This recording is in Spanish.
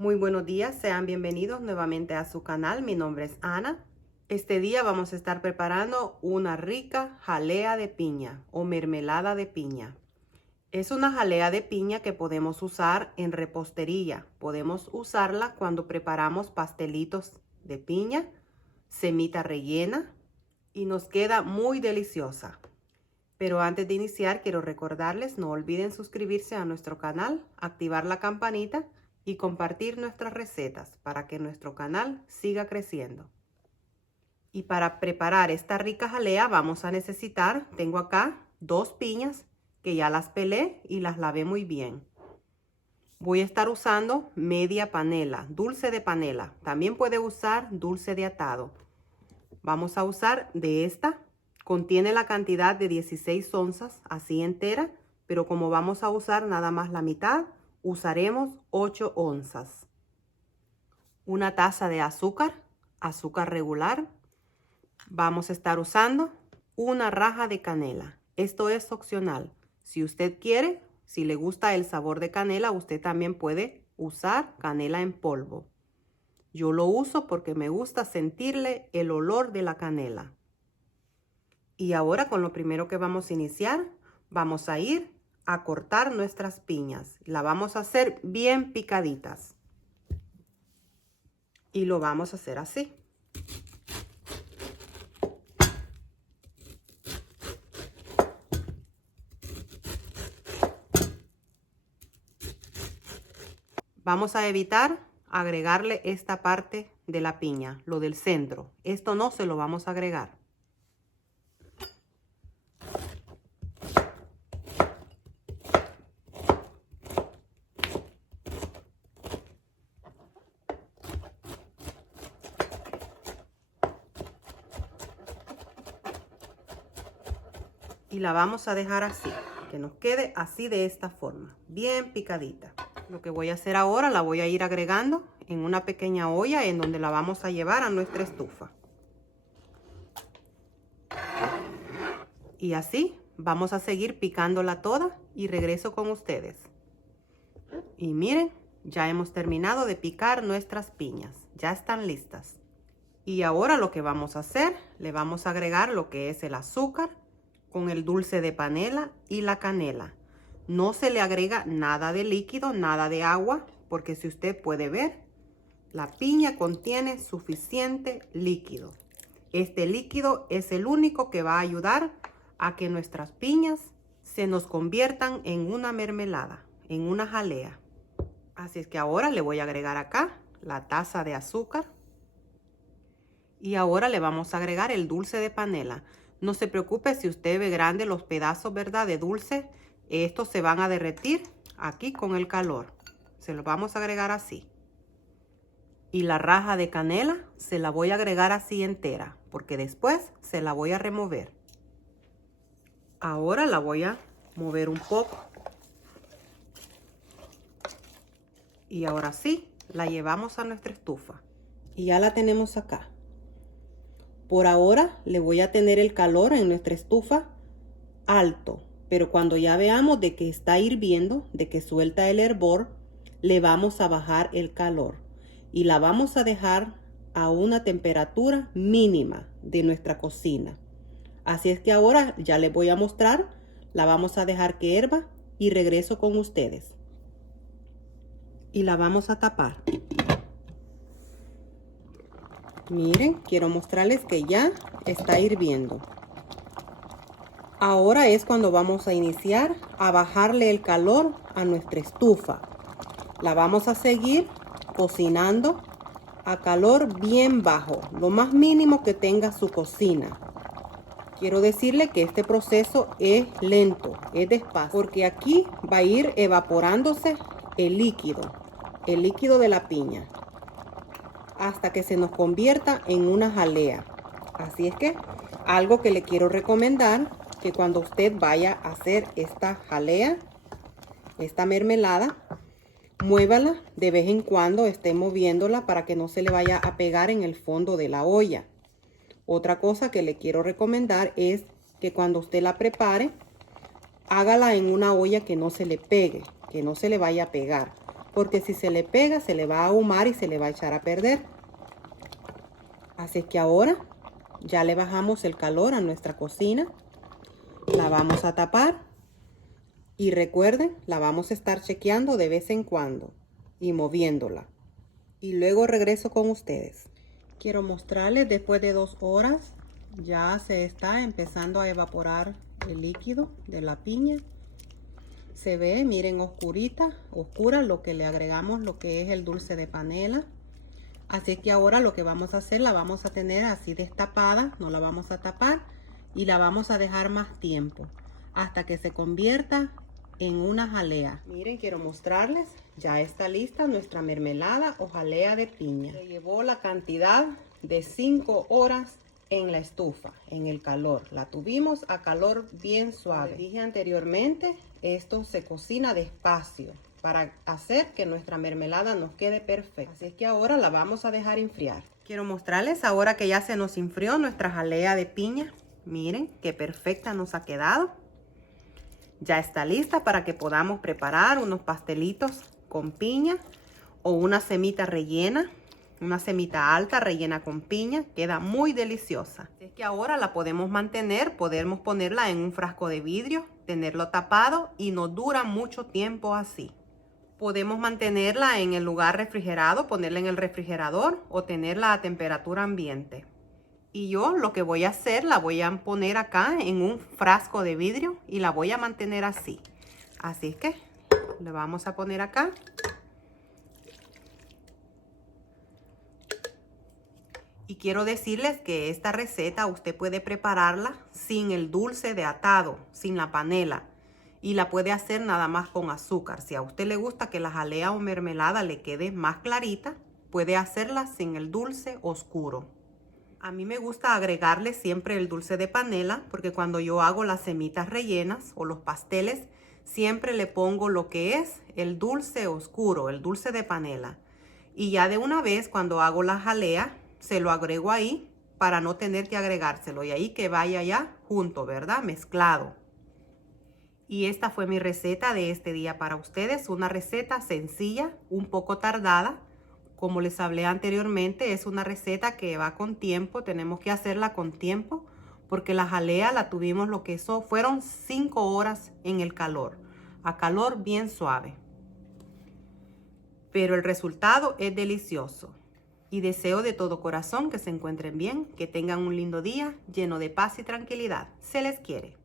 Muy buenos días, sean bienvenidos nuevamente a su canal. Mi nombre es Ana. Este día vamos a estar preparando una rica jalea de piña o mermelada de piña. Es una jalea de piña que podemos usar en repostería. Podemos usarla cuando preparamos pastelitos de piña, semita rellena y nos queda muy deliciosa. Pero antes de iniciar, quiero recordarles, no olviden suscribirse a nuestro canal, activar la campanita y compartir nuestras recetas para que nuestro canal siga creciendo. Y para preparar esta rica jalea vamos a necesitar, tengo acá 2 piñas que ya las pelé y las lavé muy bien. Voy a estar usando media panela, dulce de panela. También puede usar dulce de atado. Vamos a usar de esta. Contiene la cantidad de 16 onzas, así entera, pero como vamos a usar nada más la mitad, usaremos 8 onzas. Una taza de azúcar, azúcar regular. Vamos a estar usando una raja de canela. Esto es opcional. Si usted quiere, si le gusta el sabor de canela, usted también puede usar canela en polvo. Yo lo uso porque me gusta sentirle el olor de la canela. Y ahora con lo primero que vamos a iniciar, vamos a ir a cortar nuestras piñas. La vamos a hacer bien picaditas. Y lo vamos a hacer así. Vamos a evitar agregarle esta parte de la piña, lo del centro. Esto no se lo vamos a agregar. Y la vamos a dejar así, que nos quede así de esta forma, bien picadita. Lo que voy a hacer ahora, la voy a ir agregando en una pequeña olla en donde la vamos a llevar a nuestra estufa. Y así vamos a seguir picándola toda y regreso con ustedes. Y miren, ya hemos terminado de picar nuestras piñas, ya están listas. Y ahora lo que vamos a hacer, le vamos a agregar lo que es el azúcar con el dulce de panela y la canela. No se le agrega nada de líquido, nada de agua, porque si usted puede ver, la piña contiene suficiente líquido. Este líquido es el único que va a ayudar a que nuestras piñas se nos conviertan en una mermelada, en una jalea. Así es que ahora le voy a agregar acá la taza de azúcar. Y ahora le vamos a agregar el dulce de panela. No se preocupe si usted ve grande los pedazos, ¿verdad?, de dulce. Estos se van a derretir aquí con el calor. Se los vamos a agregar así. Y la raja de canela se la voy a agregar así entera, porque después se la voy a remover. Ahora la voy a mover un poco. Y ahora sí, la llevamos a nuestra estufa. Y ya la tenemos acá. Por ahora le voy a tener el calor en nuestra estufa alto, pero cuando ya veamos de que está hirviendo, de que suelta el hervor, le vamos a bajar el calor y la vamos a dejar a una temperatura mínima de nuestra cocina. Así es que ahora ya les voy a mostrar, la vamos a dejar que hierva y regreso con ustedes. Y la vamos a tapar. Miren, quiero mostrarles que ya está hirviendo. Ahora es cuando vamos a iniciar a bajarle el calor a nuestra estufa. La vamos a seguir cocinando a calor bien bajo, lo más mínimo que tenga su cocina. Quiero decirle que este proceso es lento, es despacio, porque aquí va a ir evaporándose el líquido de la piña, hasta que se nos convierta en una jalea. Así es que algo que le quiero recomendar, que cuando usted vaya a hacer esta jalea, esta mermelada, muévala de vez en cuando, esté moviéndola para que no se le vaya a pegar en el fondo de la olla. Otra cosa que le quiero recomendar es que cuando usted la prepare, hágala en una olla que no se le pegue, que no se le vaya a pegar. porque si se le pega se le va a ahumar y se le va a echar a perder. Así que ahora ya le bajamos el calor a nuestra cocina. La vamos a tapar y recuerden, la vamos a estar chequeando de vez en cuando y moviéndola. Y luego regreso con ustedes. Quiero mostrarles después de 2 horas ya se está empezando a evaporar el líquido de la piña. Se ve, miren, oscura lo que le agregamos, lo que es el dulce de panela. Así que ahora lo que vamos a hacer, la vamos a tener así destapada, no la vamos a tapar y la vamos a dejar más tiempo hasta que se convierta en una jalea. Miren, quiero mostrarles, ya está lista nuestra mermelada o jalea de piña. Se llevó la cantidad de 5 horas en la estufa, en el calor. La tuvimos a calor bien suave. Como dije anteriormente, esto se cocina despacio para hacer que nuestra mermelada nos quede perfecta. Así es que ahora la vamos a dejar enfriar. Quiero mostrarles ahora que ya se nos enfrió nuestra jalea de piña. Miren qué perfecta nos ha quedado. Ya está lista para que podamos preparar unos pastelitos con piña o una semita rellena. Una semita alta rellena con piña, queda muy deliciosa. Es que ahora la podemos mantener, podemos ponerla en un frasco de vidrio, tenerlo tapado y nos dura mucho tiempo así. Podemos mantenerla en el lugar refrigerado, ponerla en el refrigerador o tenerla a temperatura ambiente. Y yo lo que voy a hacer, la voy a poner acá en un frasco de vidrio y la voy a mantener así. Así es que le vamos a poner acá. Y quiero decirles que esta receta usted puede prepararla sin el dulce de atado, sin la panela. Y la puede hacer nada más con azúcar. Si a usted le gusta que la jalea o mermelada le quede más clarita, puede hacerla sin el dulce oscuro. A mí me gusta agregarle siempre el dulce de panela porque cuando yo hago las semitas rellenas o los pasteles, siempre le pongo lo que es el dulce oscuro, el dulce de panela. Y ya de una vez cuando hago la jalea, se lo agrego ahí para no tener que agregárselo y ahí que vaya ya junto, ¿verdad? Mezclado. Y esta fue mi receta de este día para ustedes. Una receta sencilla, un poco tardada. Como les hablé anteriormente, es una receta que va con tiempo. Tenemos que hacerla con tiempo porque la jalea la tuvimos lo que eso fueron 5 horas en el calor. A calor bien suave. Pero el resultado es delicioso. Y deseo de todo corazón que se encuentren bien, que tengan un lindo día lleno de paz y tranquilidad. Se les quiere.